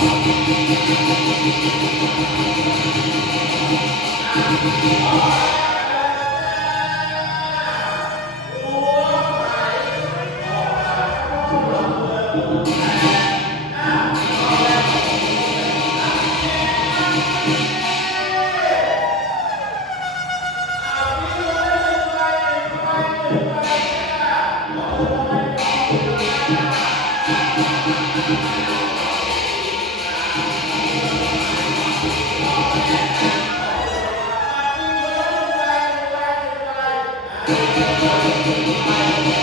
Oh!